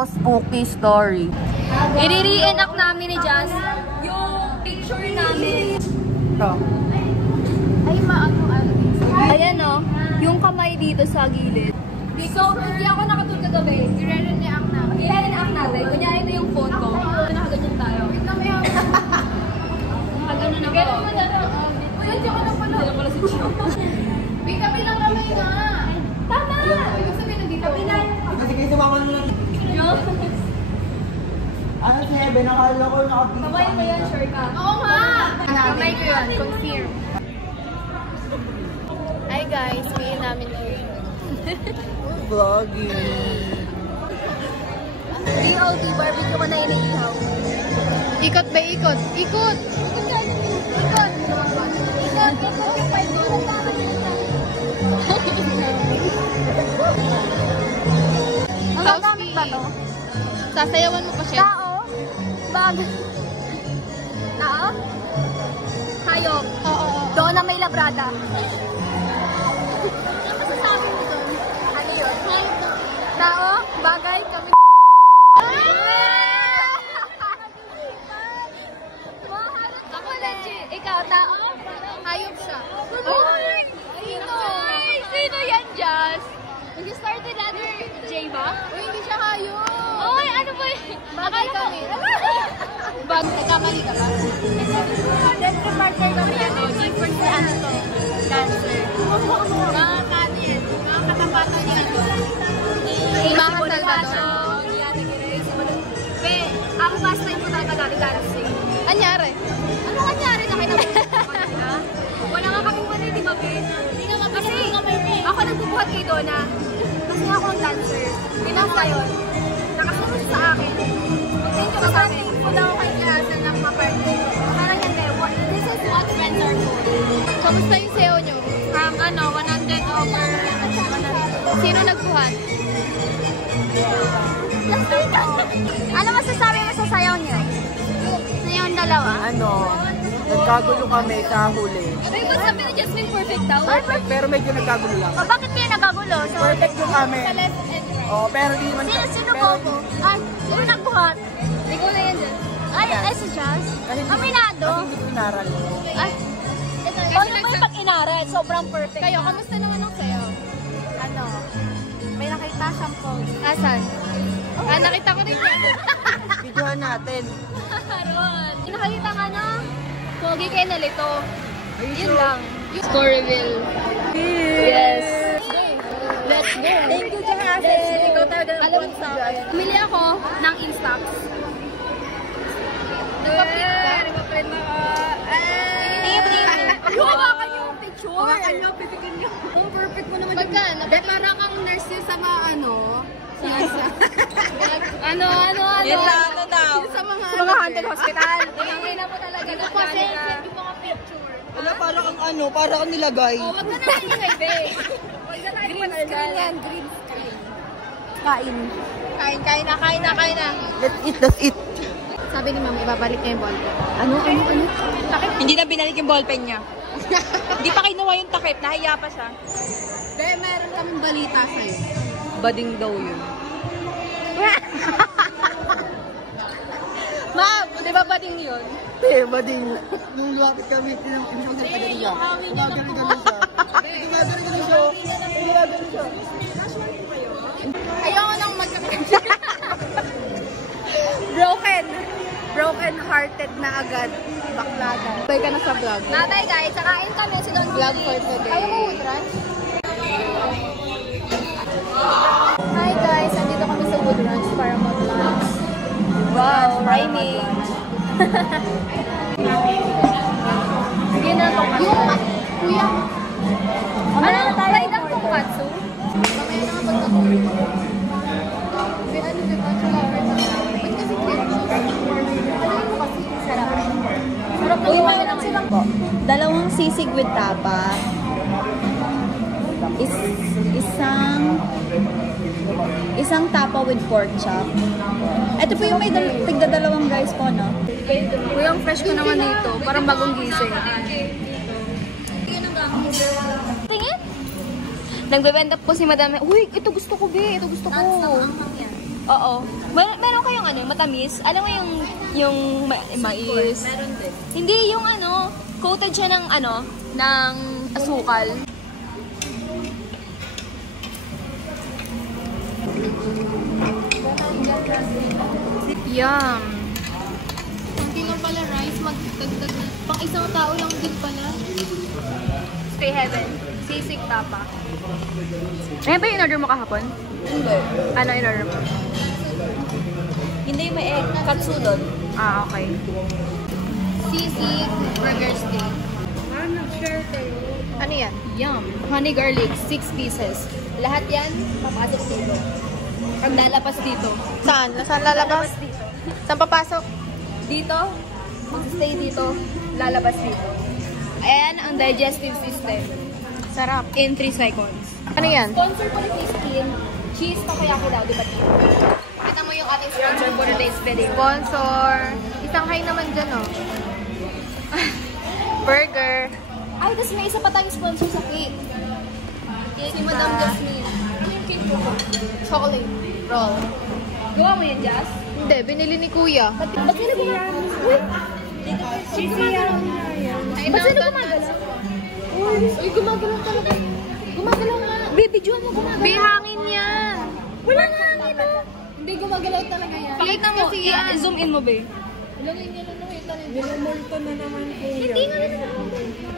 So spooky story. I-re-enact namin ni Jazz yung picture namin. Ito. Ay, maano-ano. Ayan o, yung kamay dito sa gilid. So, hindi ako nakatulog kagabi. I-re-enact namin. I-re-enact natin. Kunyari ito yung phone ko. Nakaganyan tayo. Nakaganon ako. Uy, hindi ako nang pala. Hindi lang pala si Chio. Kapi lang kamay nga. Tama! Ibig sabihin nandito. Kapi lang. Kasi kayo sumama naman lang. Ano si Hebe? Nakala ko nakapita. Kamay mo yan, sure ka? Oo nga! Kamay ko yan, confirm. Hi guys, may namin ngayon. Vlogging. DOT, barbecue ko na iniihaw. Ikot ba ikot? Ikot! Ikot yan! Ikot! Ikot! Ikot! Ang gagamit ba to? Sasayawan mo pa siya? Tao? Bag? Tao? Hayop? Oo. Doon na may labrada. Masasabi mo doon? Ano yun? Tao? Bagay? Kami? Ako legit. Ikaw, tao? Hayop siya. Sino? Sino yan, Jazz? Nag-start the letter J ba? Uy, hindi siya hayop. Oy, ano ba yun? Bagay kami. Bag, nagkamali ka ba? Dental partner kami ano, different na ano to. Cancer. Nakakanin. Nakakatapatan niya to. Imahan Salvador. Be, ako last time ko talaga dati cancer. Anyari? Ano kanyari na kayo na? Wala nga kami wala, di ba, Be? Hindi nga kasi ako nagbubuhat kay Donna. Kasi ako ang dancer. Ginawa ko yun. Nakasunod sa akin. Mag-thank you ka sa akin. Wala ko kay Kiasan ng ma-partner. Parang yan kayo. This is what friends are for. Kamusta yung SEO nyo? 100 over 100. Sino nagbuhat? Ano masasabi mo sa sayaw nyo? Sayaw ang dalawa? Ano? Nagkagulo kami sa huli. Ay, ba't sabi ni Jasmine perfect daw? Perfect, pero medyo nagkagulo lang. Bakit kayo nagagulo? Perfect yung kami. Sa left and right. Oh, pero di naman. Sino bobo? Ay, sino nagbuhat? Ikaw na yan dyan. Ay, si Jazz? Aminado? Kasi hindi ko inaral. Ay, ano mo yung pag-inaral? Sobrang perfect. Kayo, kamusta naman ang sayo? Ano? May nakita siyang pogi. Asan? Nakita ko rin yan. Videohan natin. Haron. Nakita ka na? Pogi kayo nalito. Yun lang. Score reveal. Yes. Let's go. Thank you, Jahazin. Ikaw talaga ng buwan sa akin. Pumili ako ng Instax. Nagpa-print ka? Nagpa-print na ka. Hawakan yung picture. Hawakan nyo, pipikin nyo. Oh, perfect mo naman. Pagka, para kang nurse yun sa mga ano. Ano? Yan na ano daw. Sa mga haunted hospital. Tingnan na po talaga. Ito po, yung mga picture. Wala, para kang ano, para kang nilagay. Oh, wag na natin yung ibe. Green screen yan, green screen. Kain. Kain na. Let's eat. Sabi ni Mama, ibabalik niya yung ballpen. Ano? Takip? Hindi na binalik yung ballpen niya. Hindi pa kinuha yung takip, nahiya pa siya. Be, meron kaming balita sa'yo. Bading daw yun. Ma'am, di ba bading yun? Bading. Nung lumapit kami, tinampinisang sa taga-liga. Gumagano siya. Ayoko nang magkakita. Broken-hearted na agad. Baklada. Bye ka na sa vlog. Bye guys, sakain kami sa Don Vlog for today. Ayaw mo wood ranch? Hi guys, andito kami sa wood ranch para mag-lunch. Wow, rhyming. Sige na ito. Kuya. Ano na tayo? Fried ang tonkatsu? Mamaya na kapag natulog. Ano diba? Salamat na. Ba't kasi sarap Uy, may lang silang po. 2 sisig with tapa. Isang tapa with pork chop. Ito po yung may tigda-2 guys po, no? Uy, ang fresh ko naman dito. Parang bagong gising. Tingin? Nagbebenta po si Madam. Uy, ito gusto ko, Be. Ito gusto ko. Oo. Meron kayong ano, matamis? Alam mo yung mais? Meron din. Hindi, yung ano, coated siya ng ano, ng asukal. Yum! Hindi lang pala rice, magdagdag na. Pang isang tao lang din pala. Stay heaven. Sisig tapa. Ayan ba yung in-order mo kahapon? Hindi. Ano in-order mo? Hindi may egg. Katsudon. Ah, okay. Sisig, burger steak. Ano yan? Yum. Honey garlic, 6 pieces. Lahat yan, papasok dito. Ang lalapas dito. Saan? Saan lalabas? Dito. Saan papasok? Dito, mag-stay dito, lalabas dito. Ayan ang digestive system. Sarap. In 3 seconds. Ano yan? Sponsor po ni Face Cream, cheese takoyaki daw, di ba? Kita mo yung ating sponsor for today's video. Sponsor. Isang high naman dyan, oh. Burger. Ay, tapos may isa pa tayong sponsor sa cake. Si Madam Jasmine. Ano yung cake mo? Chocolate. Roll. Gawa mo yan, Jas? Hindi, binili ni Kuya. Ba't sino gumagalaw? Uy! Ba't sino gumagalaw? Uy, gumagalaw talaga. Gumagalaw nga. Video mo gumagalaw. May hangin yan. Wala nga hangin, oh. Hindi gumagalaw talaga yan. Pakita mo, zoom in mo, be. Hindi nga naman.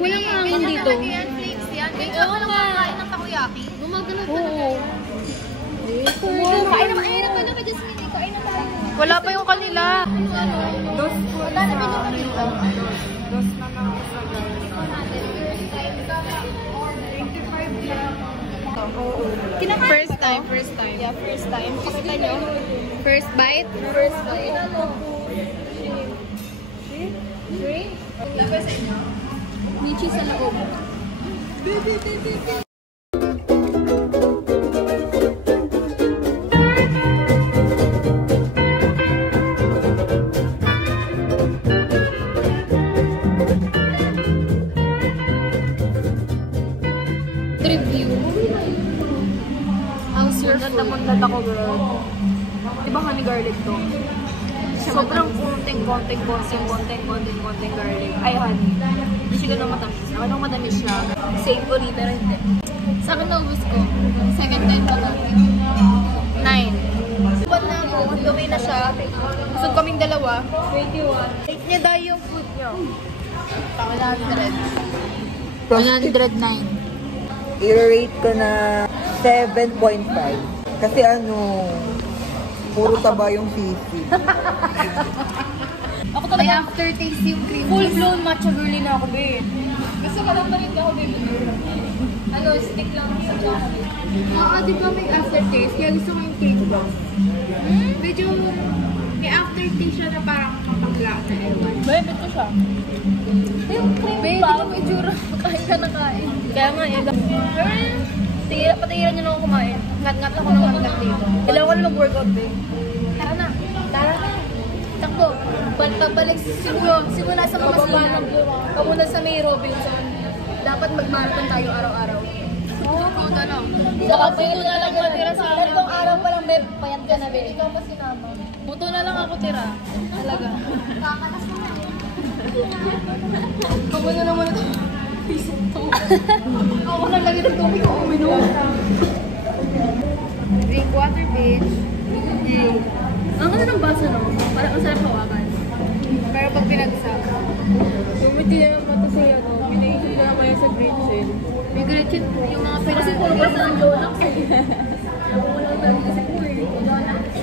Walang hangin dito. Yan, flakes yan. May tsaka lang kakain ng takoyaki. Gumagalaw talaga. Kain naman, ayun naman naman, Jasmine. Kain na tayo. Wala pa yung kanila. Wala naman naman dito. First time, first time. Yeah, first time. Pakita nyo. First bite. First bite. May cheese sa loob. Review. How's your food? Namundat ako, girl. Diba honey garlic to? Sobrang konting garlic. Ay, honey. Hindi siya ganun matamis. Ako matamis siya. Savory, pero hindi. Sa akin naubos ko. Second time pa lang. 9. Iwan na ako, dumi na siya. Gusto kaming dalawa. 21. Take niya dahil yung food niyo. 109. I-rate ko na 7.5. Kasi ano, puro taba yung sisig. Ako talaga, aftertaste yung cream. Full-blown matcha girly na ako, babe. Gusto ka lang pa rin ako, babe. Ano, stick lang sa chocolate. Oo, di ba may aftertaste? Kaya gusto ko yung cake box. Medyo may aftertaste siya na parang kapagla na ewan. Babe, ito siya. Yung cream Babe, pa. di ba may tsura? Kain ka na kain. Kaya nga, patigilan nyo na ako kumain. Ngat-ngat ako ng ngat dito. Kailangan ko na mag-workout, babe. Tara na. Takbo. Pagbalik simula sa mga silang. Kamuna sa May Robinson. Dapat mag-marathon tayo araw-araw. Oo, puta lang. Baka buto na lang matira sa akin. Tatlong araw pa lang, babe. Payat ka na, babe. Ikaw pa sinama. Buto na lang ako tira. Talaga. Kamuna naman ito. Ako na lagi ng tubig ko uminom. Drink water, bitch. Ang ano ng baso, no? Parang ang sarap hawakan. Pero pag pinagsak, Bumiti na lang mata sa ano. Pinaisip na lang kayo sa Gretchen. may Gretchen yung mga Kasi puro basta ang Jonax eh. Ako mo lang talaga kasi po eh.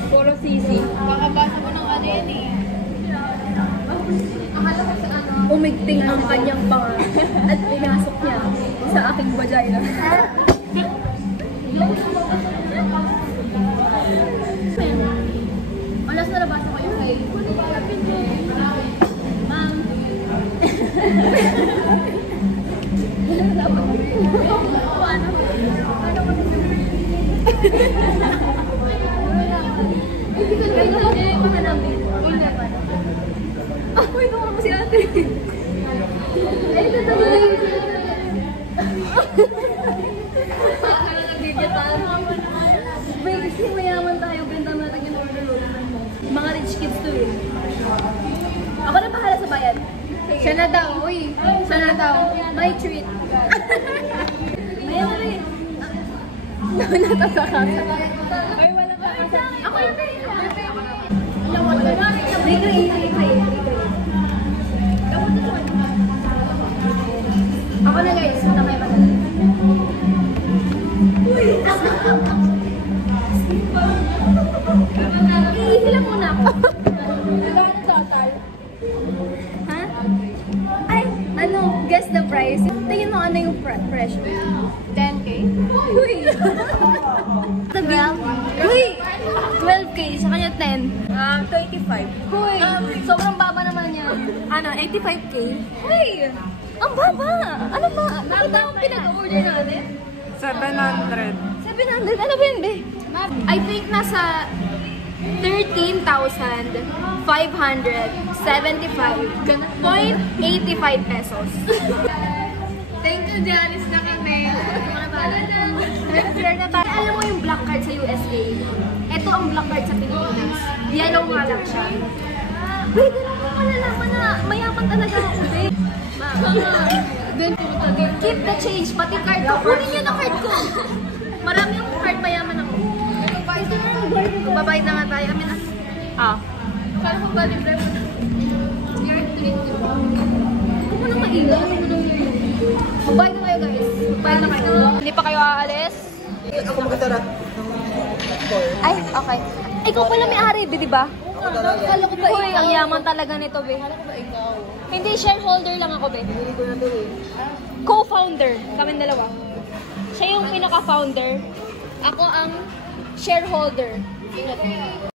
Puro sisi. kakabasa ko ng ano yan eh. Akala ko sa ano. Umigting ang kanyang panga at pinasok niya sa aking vagina. Alas na nabasa ko yung kay. Ma'am. Paano? Paano ko hindi ko na yung mga namin. Hindi pa. Ako, ikaw mo si ate. Ay, tatawa na yun. Saan ka na nag-video tayo? Wait, kasi mayaman tayo. Benta natin yung Ako na bahala sa bayad. Siya na daw, uy. Siya na daw. My treat. Ayaw mo rin. Natataka. Ay, wala pa. Ako yung ako na guys, wala kayo madali. Uy! Iisi lang muna ako. Magkano total? Ha? Ay, ano, guess the price. Tingin mo ano yung presyo? 10K? Uy! 12? Uy! 12K, sa kanya 10. 25. Uy! Sobrang baba naman yan. Ano, 85K? Uy! Ang baba! Ano ba? Nakita akong pinag-order natin? 700. 700? Ano ba yun, be? I think nasa 13,575.85 pesos. Thank you, Janice, na kami. Share na tayo. Alam mo yung black card sa USA? Ito ang black card sa Pilipinas. Yellow nga lang siya. Wait, alam mo malalaman na mayaman talaga ako, be. Keep the change, pati card ko. Kunin niyo na card ko. Marami yung card, mayaman ako. Babayad na nga tayo. Kami na. Kala mo ba libre mo na? Huwag mo nang maingay. Magbayad na kayo, guys. Magbayad na kayo. Hindi pa kayo aalis? Ako magkasarap. Ay, okay. Ikaw pala may-ari, di ba? Kala ko ba ikaw? Ang yaman talaga nito, be. Kala ko ba ikaw? Hindi, shareholder lang ako, be. Co-founder. Kaming dalawa. Siya yung pinaka-founder. Ako ang shareholder.